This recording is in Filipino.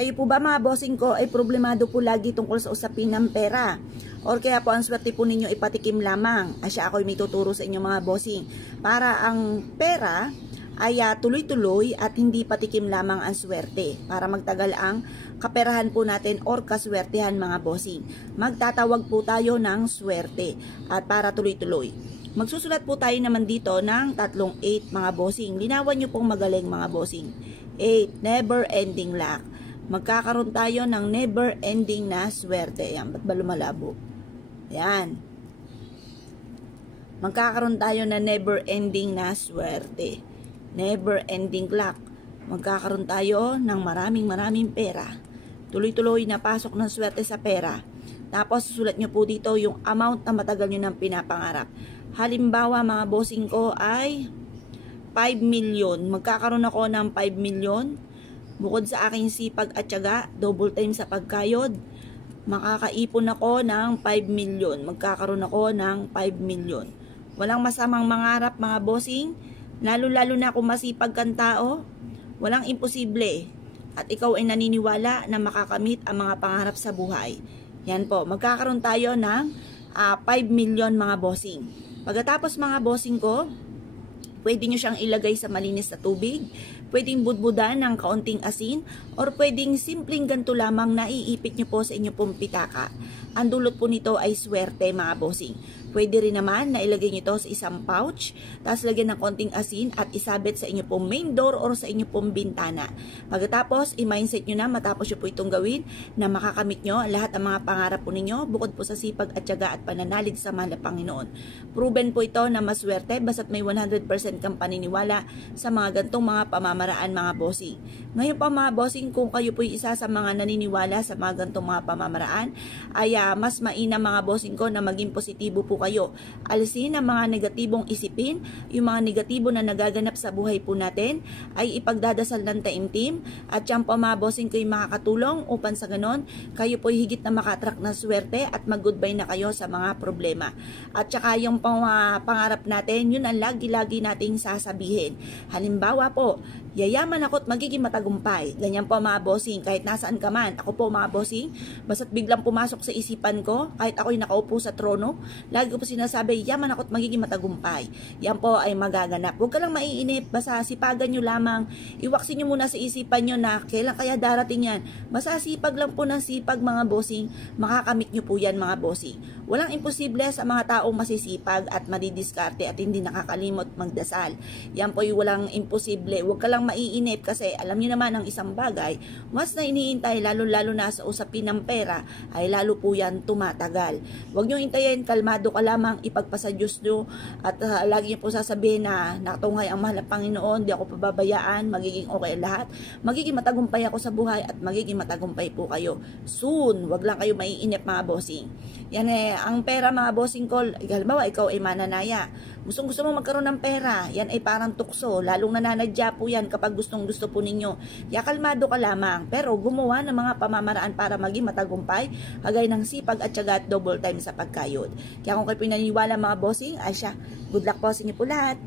Kayo po ba mga bossing ko ay problemado po lagi tungkol sa usapin ng pera? Or kaya po ang swerte po ninyo ipatikim lamang? Asya ako'y may tuturo sa inyo mga bossing. Para ang pera ay tuloy-tuloy at hindi patikim lamang ang swerte. Para magtagal ang kaperahan po natin or kaswertehan mga bossing. Magtatawag po tayo ng swerte at para tuloy-tuloy. Magsusulat po tayo naman dito ng tatlong 8 mga bossing. Linawan nyo pong magaling mga bossing. 8, never ending luck. Magkakaroon tayo ng never ending na swerte. Yan, ba't ba lumalabo? Yan. Magkakaroon tayo na never ending na swerte. Never ending luck. Magkakaroon tayo ng maraming pera. Tuloy-tuloy na pasok ng swerte sa pera. Tapos susulat nyo po dito yung amount na matagal nyo ng pinapangarap. Halimbawa mga bossing ko ay 5 million. Magkakaroon ako ng 5 million. Bukod sa aking sipag at tiyaga, double time sa pagkayod, makakaipon ako ng 5 million. Magkakaroon ako ng 5 million. Walang masamang mangarap mga bossing, lalo-lalo na kung masipag kang tao, walang imposible. At ikaw ay naniniwala na makakamit ang mga pangarap sa buhay. Yan po, magkakaroon tayo ng 5 million mga bossing. Pagkatapos mga bossing ko, pwede nyo siyang ilagay sa malinis na tubig, pwedeng budbudan ng kaunting asin, or pwedeng simpleng ganito lamang na iipit nyo po sa inyo pong pitaka. Ang dulot po nito ay swerte mga bossing. Pwede rin naman na ilagay nyo ito sa isang pouch, tapos lagyan ng konting asin at isabit sa inyo pong main door or sa inyo pong bintana. Pagkatapos, i-mindset nyo na matapos nyo po itong gawin na makakamit nyo lahat ang mga pangarap po ninyo bukod po sa sipag at tiyaga at pananalig sa mahal na Panginoon. Proven po ito na maswerte basta't may 100% kang paniniwala sa mga gantong mga pamamaraan mga bossing. Ngayon pa mga bossing, kung kayo po isa sa mga naniniwala sa mga gantong mga pamamaraan, ay mas mainam mga bossing ko na maging positibo po kayo. Alisin ang mga negatibong isipin, yung mga negatibo na nagaganap sa buhay po natin ay ipagdadasal ng taimtim at yan po mga bossing ko yung makakatulong upang sa ganon kayo po higit na makatrack ng swerte at mag-goodbye na kayo sa mga problema. At saka yung pangarap natin, yun ang lagi-lagi nating sasabihin. Halimbawa po, yayaman ako at magiging matagumpay. Ganyan po mga bossing, kahit nasaan ka man. Ako po mga bossing, basta't biglang pumasok sa isipan ko, kahit ako'y nakaupo sa trono, lagi ko po sinasabi, yaman ako at magiging matagumpay. Yan po ay magaganap. Huwag ka lang maiinip, basta sipagan nyo lamang, iwaksin nyo muna sa isipan nyo na kailan kaya darating yan. Basta sipag lang po ng sipag mga bossing, makakamit nyo po yan mga bossing. Walang imposible sa mga taong masisipag at madidiskarte at hindi nakakalimot magdasal. Yan po yung walang imposible. Huwag ka lang maiinip kasi alam nyo naman ang isang bagay, mas na iniintay lalo-lalo na sa usapin ng pera ay lalo po yan tumatagal. Huwag nyo intayin, kalmado ka lamang, ipagpasa Diyos nyo at lagi nyo po sasabihin na nakatunghay ang mahal na Panginoon, di ako pababayaan, magiging okay lahat, magiging matagumpay ako sa buhay at magiging matagumpay po kayo. Soon, wag lang kayo maiinip mga bossing. Yan ang pera mga bossing ko, halimbawa ikaw ay mananaya, gusto mo magkaroon ng pera, yan ay parang tukso, lalong nananadya po yan kapag gusto po ninyo. Kaya kalmado ka lamang, pero gumawa ng mga pamamaraan para maging matagumpay, kagaya ng sipag at tiyaga at double time sa pagkayod. Kaya kung kayo pinaniwala mga bossing, ay siya, good luck po sa inyo po lahat.